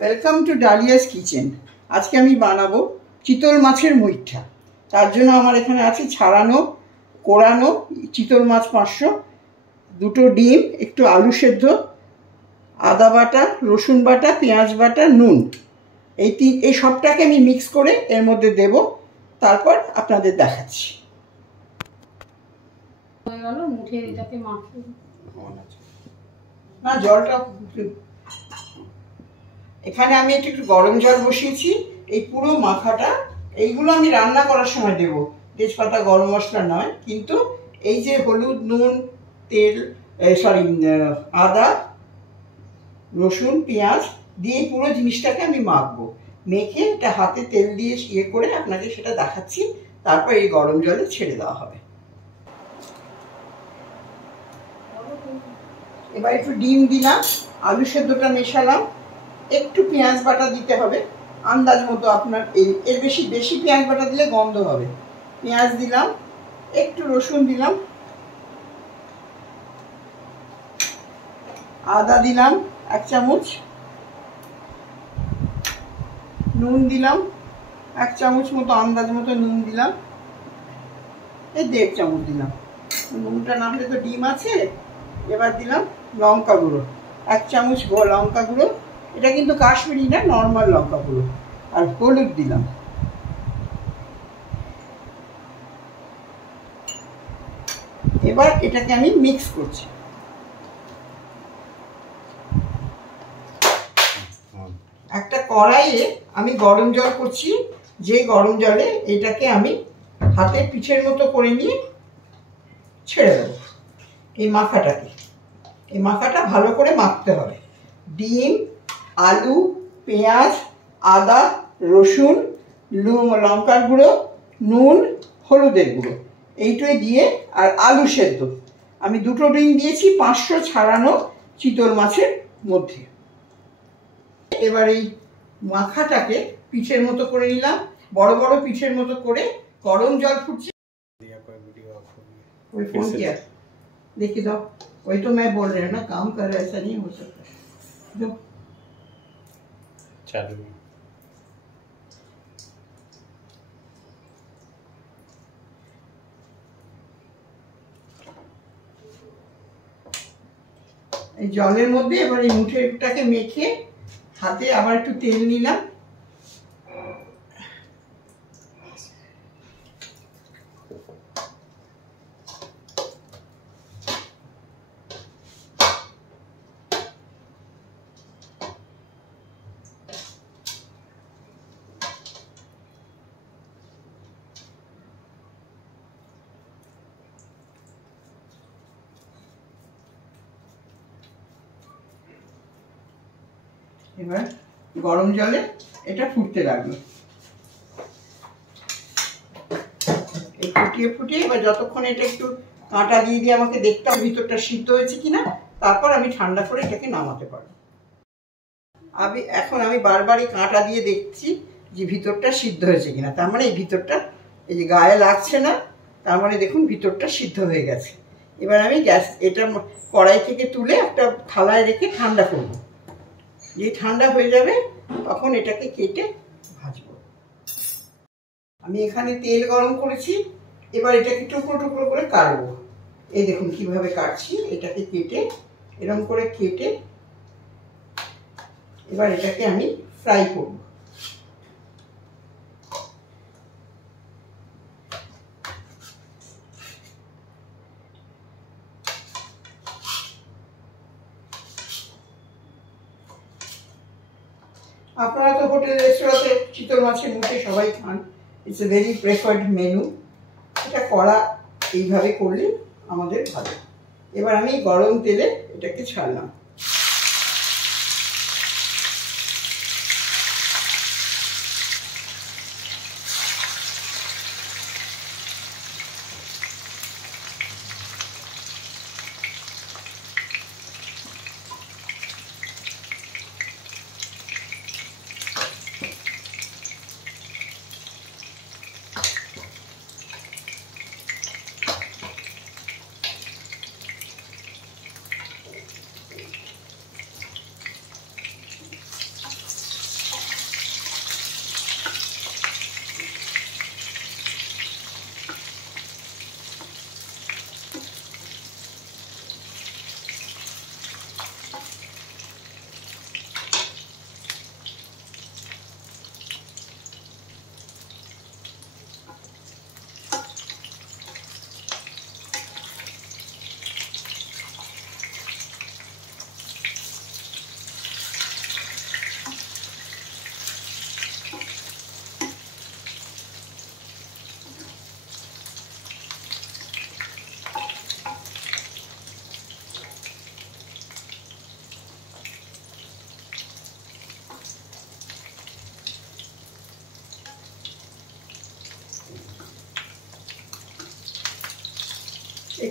Welcome to Dalia's kitchen. আজকে আমি বানাবো চিতল মাছের মুইঠা। তার জন্য আমার এখানে আছে ছাড়ানো কোরানো চিতল মাছ 500, দুটো ডিম, একটু আলু সেদ্ধ, আদা বাটা, রসুন বাটা, পেঁয়াজ বাটা, নুন। এই সবটাকে আমি মিক্স করে এর মধ্যে দেব, তারপর আপনাদের দেখাচ্ছি। না, জলটা এখানে আমি একটু গরম জল বসিয়েছি। এই পুরো মাখাটা এইগুলো আমি রান্না করার সময় দেব, তেজপাতা গরম মশলা নয়। কিন্তু এই যে হলুদ, নুন, তেল, আদা, রসুন, পেঁয়াজ দিয়ে পুরো জিনিসটাকে আমি মাখবো। মেখে এটা হাতে তেল দিয়ে করে আপনাকে সেটা দেখাচ্ছি। তারপর এই গরম জলে ছেড়ে দেওয়া হবে। এবার একটু ডিম দিলাম, আলু সেদ্ধটা মেশালাম, একটু পেঁয়াজ বাটা দিতে হবে আন্দাজ মতো আপনার। এর বেশি পেঁয়াজ বাটা দিলে গন্ধ হবে। পেঁয়াজ দিলাম, একটু রসুন দিলাম, আদা দিলাম 1 চামচ, নুন দিলাম 1 চামচ মতো, আন্দাজ মতো নুন দিলাম, এই 1.5 চামচ দিলাম। নুনটা না হলে তো ডিম আছে। এবার দিলাম লঙ্কা গুঁড়ো 1 চামচ, লঙ্কা গুঁড়ো, এটা কিন্তু কাশ্মীরি না, নর্মাল লঙ্কা গুঁড়ো। আর হলুদ দিলাম। এবার এটাকে আমি মিক্স করছি। একটা কড়াইয়ে আমি গরম জল করছি, যে গরম জলে এটাকে আমি হাতের পিঠের মতো করে নিয়ে ছেড়ে দেবো। এই মাখাটা ভালো করে মাখতে হবে। ডিম, আলু, পেঁয়াজ, আদা, রসুন, লঙ্কার গুঁড়ো, নুন, হলুদের গুঁড়ো, এইটাই দিয়ে, আর আলু সেদ্ধ। আমি দুটো ডিম দিয়েছি 500 ছাড়ানো চিতল মাছের মধ্যে। এবার এই মাখাটাকে পিঠের মতো করে নিলাম, বড় বড় পিঠের মতো করে। গরম জল ফুটছে। कोई फोन किया देखिए दो, वही तो मैं बोल रहे हैं ना, काम कर रहे, ऐसा नहीं हो सकता। जो चालू এই জলের মধ্যে এবার এই মুঠেটাকে মেখে হাতে আবার একটু তেল নিলাম। এবার গরম জলে এটা ফুটতে লাগলো। এই ফুটিয়ে এবার যতক্ষণ এটা একটু কাঁটা দিয়ে আমাকে দেখতে হবে ভিতরটা সিদ্ধ হয়েছে কিনা, তারপর আমি ঠান্ডা করে এটাকে নামাতে পারবো। এখন আমি বারবারই কাঁটা দিয়ে দেখছি যে ভিতরটা সিদ্ধ হয়েছে কিনা। তার মানে এই ভিতরটা, এই যে গায়ে লাগছে না, তার মানে দেখুন ভিতরটা সিদ্ধ হয়ে গেছে। এবার আমি এটা কড়াই থেকে তুলে একটা থালায় রেখে ঠান্ডা করবো। যে ঠান্ডা হয়ে যাবে তখন এটাকে কেটে ভাজবো। আমি এখানে তেল গরম করেছি। এবার এটাকে টুকরো টুকরো করে কাটবো। এই দেখুন কিভাবে কাটছি। এটাকে কেটে এরকম করে কেটে এবার এটাকে আমি ফ্রাই করব। আপনারা তো হোটেল রেস্টুরেন্টে চিতল মাছের মুখে সবাই খান, it's a very preferred menu. এটা করা এইভাবে করলে আমাদের ভালো। এবার আমি গরম তেলে এটাকে ছাড়লাম।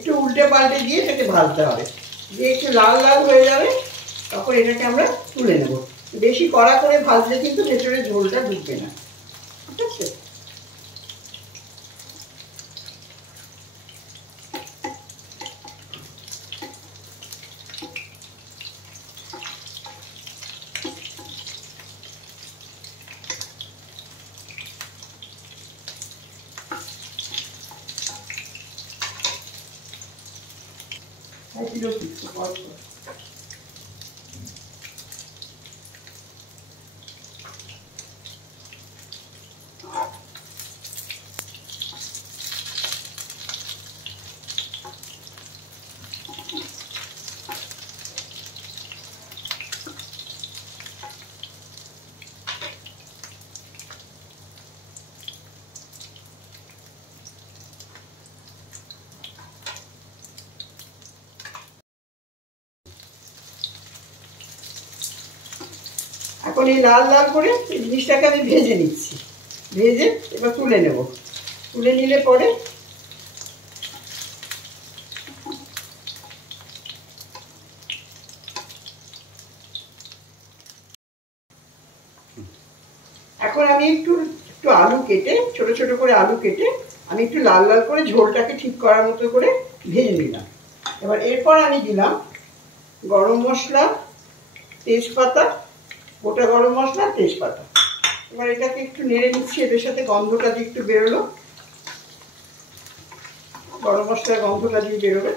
একটু উল্টে পাল্টে দিয়ে এটাকে ভাজতে হবে, দিয়ে একটু লাল লাল হয়ে যাবে, তখন এটাকে আমরা তুলে নেব। বেশি কড়া করে ভাজলে কিন্তু ভেতরে ঝোলটা ঢুকবে না, ঠিক আছে? এখন এই লাল লাল করে এই জিনিসটাকে আমি ভেজে নিচ্ছি, ভেজে এবার তুলে নেব। তুলে নিলে পরে এখন আমি একটু একটু আলু কেটে, ছোট ছোট করে আলু কেটে আমি একটু লাল লাল করে ঝোলটাকে ঠিক করার মতো করে ভেজে নিলাম। এবার এরপর আমি দিলাম গরম মশলা, তেজপাতা, গোটা গরম মশলা, তেজপাতা। এবার এটাকে একটু নেড়ে নিচ্ছি, এদের সাথে গন্ধটা দিয়ে একটু বেরোলো, গরম মশলার গন্ধটা দিয়ে বেরোবে।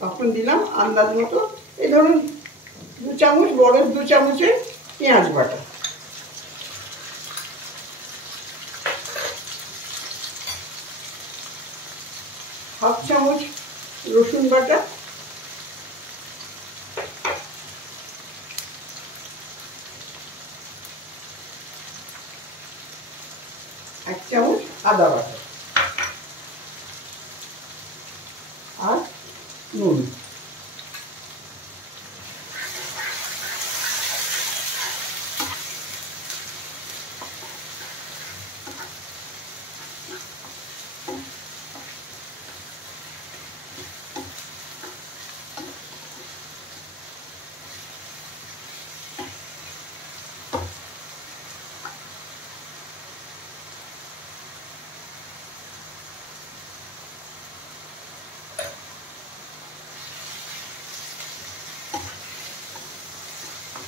তখন দিলাম আন্দাজ মতো, এই ধরুন 2 চামচ, বড় 2 চামচের পেঁয়াজ বাটা, হাফ চামচ রসুন বাটা, 1 চামচ আদা বাটা, আর নুন।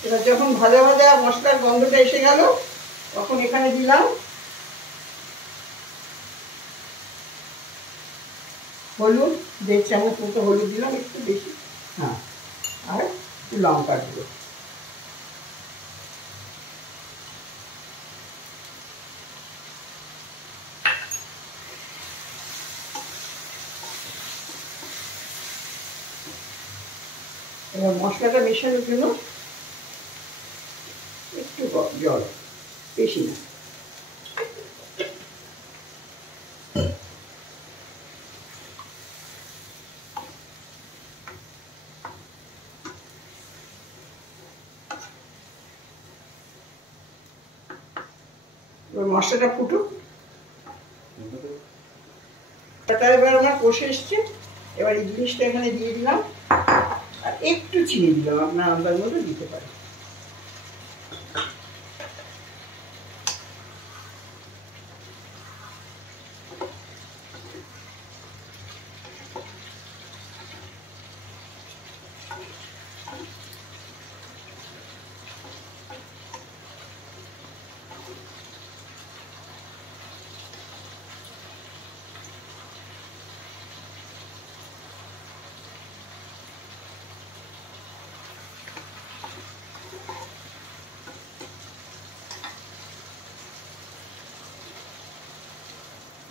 এবার যখন ভাজা ভাজা মশলার গন্ধটা এসে গেল, তখন এখানে দিলাম হলুদ, 1.5 চামচ মতো হলুদ দিলাম, একটু বেশি, হ্যাঁ, আর একটু লঙ্কা গুঁড়ো। এবার মশলাটা মেশানোর জন্য একটু জল, বেশি না। এবার মশলাটা ফুটুক, এটা এবার আমার কষে এসছে। এবার এই জিনিসটা এখানে দিয়ে দিলাম, আর একটু চিনি দিলাম, আপনার আন্দাজ মতো দিতে পারেন।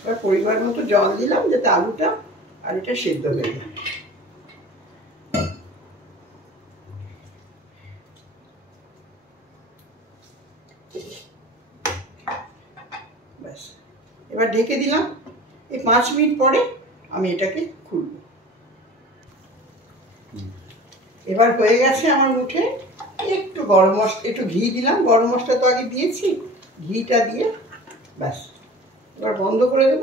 এবার পরিমাণ মতো জল দিলাম, যাতে আলুটা আর এটা সেদ্ধ হয়ে যায়। ব্যাস, এবার ঢেকে দিলাম। এই 5 মিনিট পরে আমি এটাকে খুলব। এবার হয়ে গেছে আমার মুঠে। একটু গরম মশলা, একটু ঘি দিলাম, গরম মশলা তো আগে দিয়েছি, ঘিটা দিয়ে ব্যাস এবার বন্ধ করে দেব।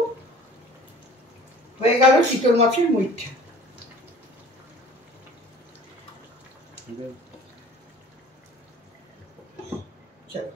হয়ে গেল চিতল মাছের মুইঠা। চলো।